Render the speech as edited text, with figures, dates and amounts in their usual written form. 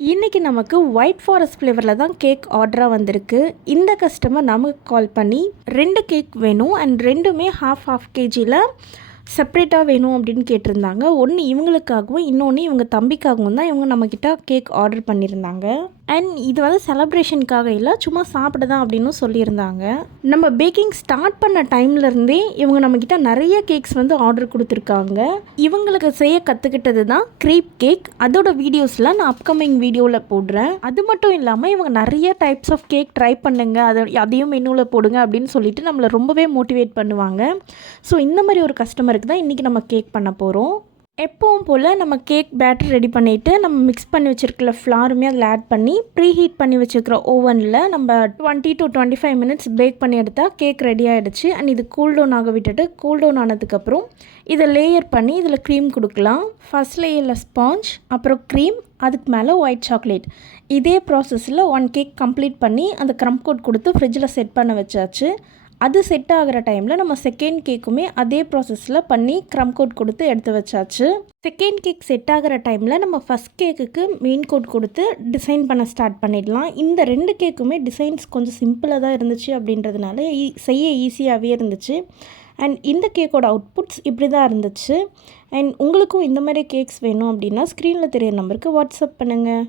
இன்றைக்கி நமக்கு white forest ஃப்ளேவரில் தான் கேக் ஆர்டராக வந்திருக்கு. இந்த கஸ்டமர் நமக்கு கால் பண்ணி 2 கேக் வேணும் அண்ட் ரெண்டுமே ஹாஃப் கேஜியில் செப்ரேட்டாக வேணும் அப்படின்னு கேட்டிருந்தாங்க. ஒன்று இவங்களுக்காகவும் இன்னொன்று இவங்க தம்பிக்காகவும் தான் இவங்க நம்மக்கிட்ட கேக் ஆர்டர் பண்ணியிருந்தாங்க. அண்ட் இது வந்து செலப்ரேஷனுக்காக இல்லை, சும்மா சாப்பிட தான் அப்படின்னு சொல்லியிருந்தாங்க. நம்ம பேக்கிங் ஸ்டார்ட் பண்ண டைம்லேருந்தே இவங்க நம்மக்கிட்ட நிறைய கேக்ஸ் வந்து ஆர்டர் கொடுத்துருக்காங்க. இவங்களுக்கு செய்ய கற்றுக்கிட்டது தான் க்ரீப் கேக். அதோட வீடியோஸில் நான் அப்கமிங் வீடியோவில் போடுறேன். அது மட்டும் இல்லாமல் இவங்க நிறைய டைப்ஸ் ஆஃப் கேக் ட்ரை பண்ணுங்க, அதையும் மெனுவில் போடுங்க அப்படின்னு சொல்லிட்டு நம்மளை ரொம்பவே மோட்டிவேட் பண்ணுவாங்க. ஸோ இந்த மாதிரி ஒரு கஸ்டமருக்கு தான் இன்றைக்கி நம்ம கேக் பண்ண போகிறோம். எப்பவும் போல் நம்ம கேக் பேட்டர் ரெடி பண்ணிவிட்டு நம்ம மிக்ஸ் பண்ணி வச்சுருக்கிற ஃப்ளாருமே அதில் ஆட் பண்ணி ப்ரீ ஹீட் பண்ணி வச்சுருக்கிற ஓவனில் நம்ம 20 to 25 மினிட்ஸ் பேக் பண்ணி எடுத்தால் கேக் ரெடி ஆகிடுச்சு. அண்ட் இது கூல் டவுன் ஆக விட்டுட்டு கூல் டவுன் ஆனதுக்கப்புறம் இதை லேயர் பண்ணி இதில் க்ரீம் கொடுக்கலாம். ஃபர்ஸ்ட் லேயரில் ஸ்பாஞ்ச், அப்புறம் க்ரீம், அதுக்கு மேலே ஒயிட் சாக்லேட். இதே ப்ராசஸில் 1 கேக் கம்ப்ளீட் பண்ணி அந்த க்ரம் கோட் கொடுத்து ஃப்ரிட்ஜில் செட் பண்ண வச்சாச்சு. அது செட் ஆகிற டைமில் நம்ம செகண்ட் கேக்குமே அதே ப்ராசஸில் பண்ணி க்ரம் கோட் கொடுத்து எடுத்து வச்சாச்சு. செகண்ட் கேக் செட் ஆகிற டைமில் நம்ம ஃபஸ்ட் கேக்குக்கு மெயின் கோட் கொடுத்து டிசைன் பண்ண ஸ்டார்ட் பண்ணிடலாம். இந்த 2 கேக்குமே டிசைன்ஸ் கொஞ்சம் சிம்பிளாக தான் இருந்துச்சு அப்படின்றதுனால செய்ய ஈஸியாகவே இருந்துச்சு. அண்ட் இந்த கேக்கோட அவுட்புட்ஸ் இப்படி தான் இருந்துச்சு. அண்ட் உங்களுக்கும் இந்த மாதிரி கேக்ஸ் வேணும் அப்படின்னா ஸ்க்ரீனில் தெரியிற நம்பருக்கு வாட்ஸ்அப் பண்ணுங்கள்.